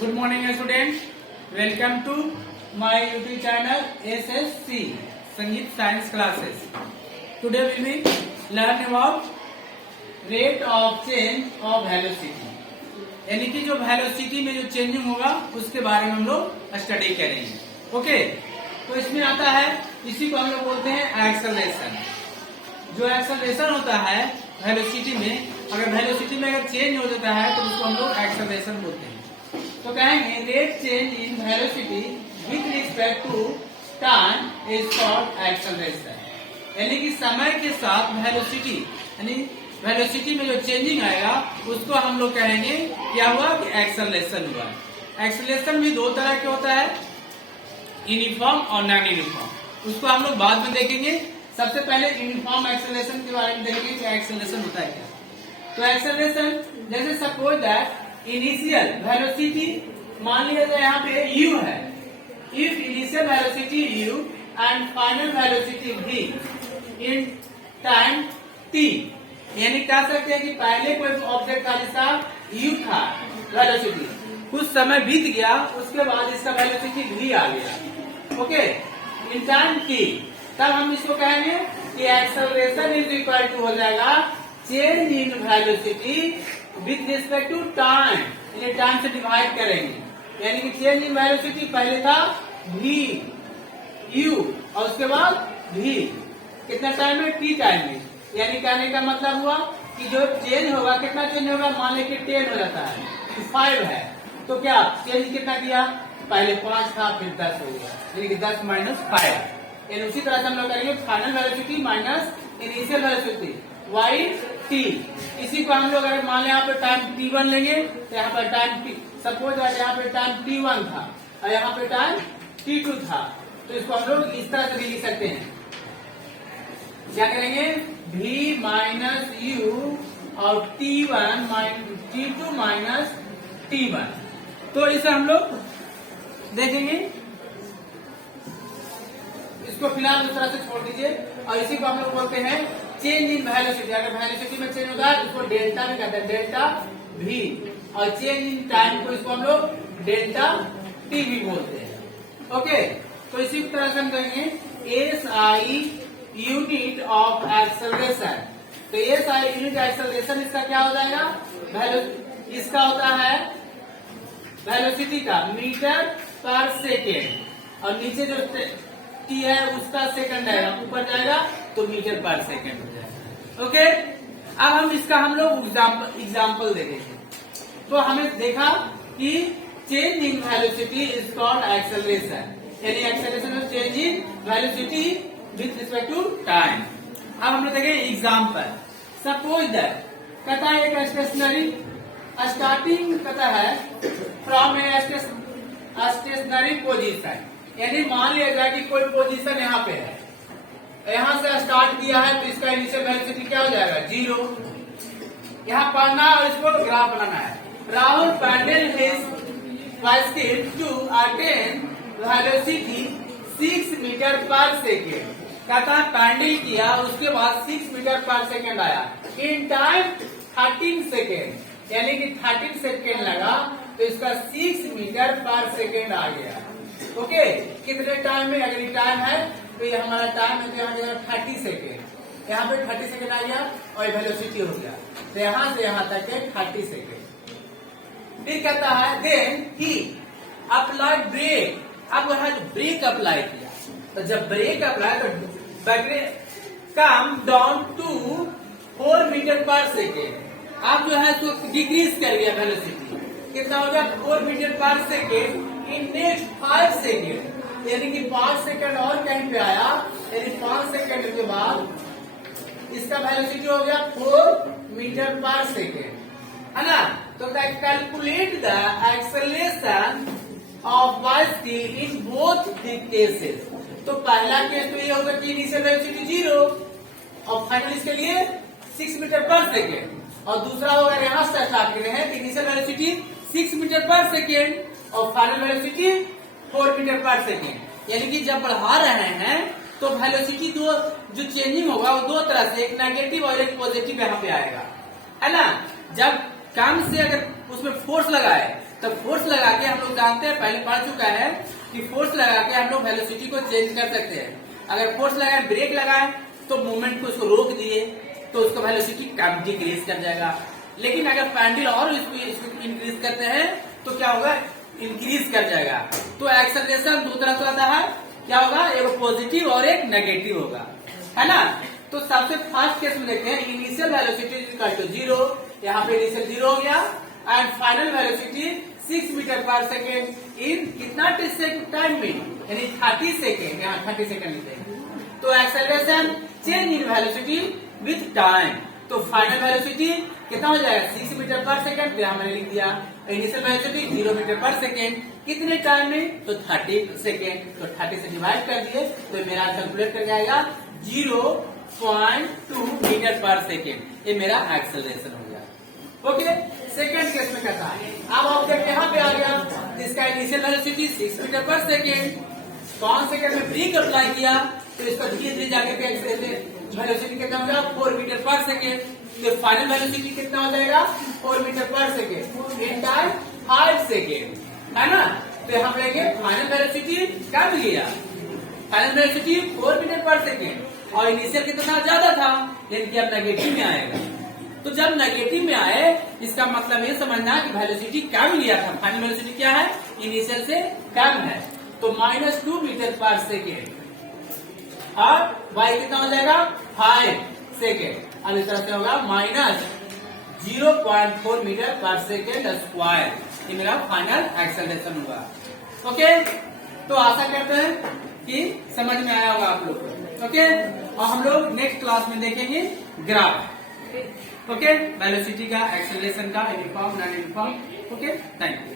Good morning students. Welcome to my YouTube channel SSC Sangeet Science Classes. Today we will learn about rate of change of velocity. यानी कि जो velocity में जो changing होगा उसके बारे में हम लोग स्टडी करेंगे. ओके, तो इसमें आता है, इसी को हम लोग बोलते हैं एक्सेलरेशन. जो एक्सेलरेशन होता है वेलोसिटी में, अगर वेलोसिटी में अगर चेंज हो जाता है तो उसको हम लोग एक्सेलरेशन बोलते हैं. तो कहेंगे rate change in velocity with respect to time is called acceleration. यानी कि समय के साथ वेलोसिटी, यानी वेलोसिटी में जो चेंजिंग आएगा उसको हम लोग कहेंगे क्या हुआ कि एक्सेलरेशन हुआ. एक्सेलरेशन भी दो तरह के होता है, यूनिफॉर्म और नॉन यूनिफॉर्म. उसको हम लोग बाद में देखेंगे. सबसे पहले यूनिफॉर्म एक्सेलरेशन के बारे में देखेंगे कि एक्सेलरेशन होता है क्या. तो एक्सेलरेशन, जैसे सपोज दैट इनिशियल वेलोसिटी, मान लिया जाए यहाँ पे u है. If initial velocity u and final velocity v in time t, यानी कह सकते हैं कि पहले कोई ऑब्जेक्ट का जिसका u था वेलोसिटी, कुछ समय बीत गया, उसके बाद इसका वेलोसिटी v आ गया. ओके, इन टाइम t, तब हम इसको कहेंगे कि एक्सेलरेशन इज इक्वल टू हो जाएगा change in velocity with respect to time. इन्हें टाइम से डिवाइड करेंगे, यानी कि चेंज इन वेलोसिटी पहले था v u और उसके बाद v, कितना टाइम में, t टाइम में. यानी कहने का मतलब हुआ कि जो चेंज होगा, कितना चेंज होगा, मान लें कि 10 हो जाता है, 5 है, तो क्या चेंज कितना किया, पहले 5 था फिर 10 हो गया, यानी कि 10 माइनस 5. उसी तरह से हम लोग करेंगे final velocity minus initial velocity by t. इसी को हम लोग अगर मान लें यहाँ पे टाइम t1 लेंगे तो यहाँ पर टाइम t, सपोज यहाँ पे टाइम t1 था और यहाँ पे टाइम t2 था, तो इसको हम लोग इस तरह से भी लिख सकते हैं. क्या करेंगे, v माइनस u और t2 माइनस t1. तो इसे हम लोग देखेंगे. इसको फिलहाल उस तरह से छोड़ दीजिए और इसी को हम लोग बोलते हैं चेंज इन वेलोसिटी. अगर वेलोसिटी में चेंज होता है उसको डेल्टा भी कहते हैं, डेल्टा v, और चेंज इन टाइम को इसको हम लोग डेल्टा t भी बोलते हैं. ओके, तो इसी तरह से हम कहेंगे S I unit of acceleration. तो एस आई यूनिट एक्सेलरेशन इसका क्या हो जाएगा, इसका होता है वेलोसिटी का मीटर पर सेकेंड, और नीचे जो t है उसका सेकंड आएगा, ऊपर जाएगा तो मीटर पर सेकंड हो जाएगा. ओके, अब हम इसका हम लोग एग्जाम्पल देखेंगे. तो हमें देखा कि change in velocity is called acceleration, यानी एक्सेलरेशन में change in velocity with respect to time. अब हम लोग देखेंगे एग्जाम्पल. सपोज दैट कहता है एक स्टेशनरी स्टार्टिंग कहता है फ्रॉम ए स्टेशनरी पोजीशन, यानी मान लिया जाए कि कोई पोजीशन यहाँ पे है, यहाँ से स्टार्ट किया है तो इसका इनिशियल वेलोसिटी क्या हो जाएगा, 0. यहाँ पढ़ना और इसको ग्राफ बनाना है. Rahul pedal his bicycle to attain velocity 6 metre per second. कहता है पैंडल किया, उसके बाद 6 मीटर पर सेकेंड आया इन टाइम 13 सेकेंड, यानी कि 13 सेकेंड लगा तो इसका 6 मीटर पर सेकेंड आ गया. ओके, कितने टाइम में, अगर ये टाइम है तो ये हमारा टाइम है, तो यहाँ 30 सेकेंड, यहाँ पे 30 सेकेंड आ गया और ये वेलोसिटी हो गया. तो यहाँ से यहाँ तक है 30 सेकेंड. फिर कहता है देन ही अप्लाइड ब्रेक. अब यहाँ ब्रेक अप्लाई किया, तो जब ब्रेक अप्लाई तो come down to 4 metre per second. अब जो है तो डिक्रीज कर गया वेलोसिटी, कितना हो गया, 4 metre per second in next 5 second, यानी कि 5 सेकेंड और कहीं पे आया, यानी 5 सेकेंड के बाद इसका वेलोसिटी हो गया 4 मीटर पर सेकेंड, है ना. तो calculate the acceleration of bicycle in both the cases. तो पहला केस तो ये होगा कि इनिशियल वेलोसिटी 0 और फाइनल इसके लिए 6 मीटर पर सेकेंड, और दूसरा होगा यहाँ से स्टार्ट कर रहे हैं initial velocity 6 metre per second और final velocity 4 metre per second. यानी कि जब बढ़ा रहे हैं तो वेलोसिटी दो जो चेंजिंग होगा वो दो तरह से, एक नेगेटिव और एक पॉजिटिव यहाँ पे आएगा, है ना. जब कम से अगर उसमें फोर्स लगाए तो फोर्स लगा के हम लोग जानते हैं, पहले पढ़ चुका है कि फोर्स लगा के हम लोग वेलोसिटी को चेंज कर सकते हैं। अगर फोर्स लगाए, ब्रेक लगाए तो मूवमेंट को उसको रोक दिए तो उसका वेलोसिटी कम डिक्रीज कर जाएगा। लेकिन अगर पैंडल और इसको इंक्रीज करते हैं तो क्या होगा, इंक्रीज कर जाएगा। तो एक्सेलरेशन दो तरह से आता है, क्या होगा, एक पॉजिटिव और एक नेगेटिव होगा, है ना। तो सबसे फर्स्ट केस में देखते हैं, इनिशियल वेलोसिटी इक्वल टू 0, यहाँ पे इनिशियल 0 हो गया and final velocity 6 metre per second in कितना टाइम में, यानी 30 सेकेंड, यहाँ 30 सेकेंड लेते हैं। तो acceleration change in velocity with time, तो फाइनल वेलोसिटी कितना हो जाएगा, 6 मीटर पर सेकेंड, यहाँ मैंने लिख दिया। Initial velocity 0 metre per second, कितने टाइम में, तो 30 सेकेंड। तो 30 से डिवाइड कर दिए तो मेरा कैलकुलेट करके आएगा 0.2 मीटर पर सेकेंड। ये मेरा एक्सेलरेशन हो गया। ओके, सेकेंड केस में कहता है, अब ऑब्जेक्ट यहाँ पे आ गया, इसका initial velocity 6 metre per second, 5 second में ब्रेक अप्लाई किया तो इसका धीरे धीरे जाकर वेलोसिटी कितना हो जाएगा, 4 मीटर पर सेकेंड। तो फाइनल वेलोसिटी कितना हो जाएगा, 4 metre per second in time 5 second, है ना। तो हम लेंगे फाइनल वेलोसिटी क्या मिलेगा, final velocity 4 metre per second और इनिशियल कितना ज्यादा था, यानी कि अब नेगेटिव में आएगा। तो जब नेगेटिव में आए इसका मतलब ये समझना कि वेलोसिटी कम लिया था, फाइनल वेलोसिटी क्या है, इनिशियल से कम है, तो -2 मीटर पर सेकेंड और y कितना हो जाएगा, 5 सेकेंड। अब इस तरह से होगा -0.4 मीटर पर सेकेंड स्क्वायर। ये मेरा फाइनल एक्सेलरेशन होगा। ओके, तो आशा करते हैं कि समझ में आया होगा आप लोग को। ओके, और हम लोग नेक्स्ट क्लास में देखेंगे ग्राफ। ओके, वेलोसिटी का, एक्सेलरेशन का, uniform, non uniform. Okay, thank you.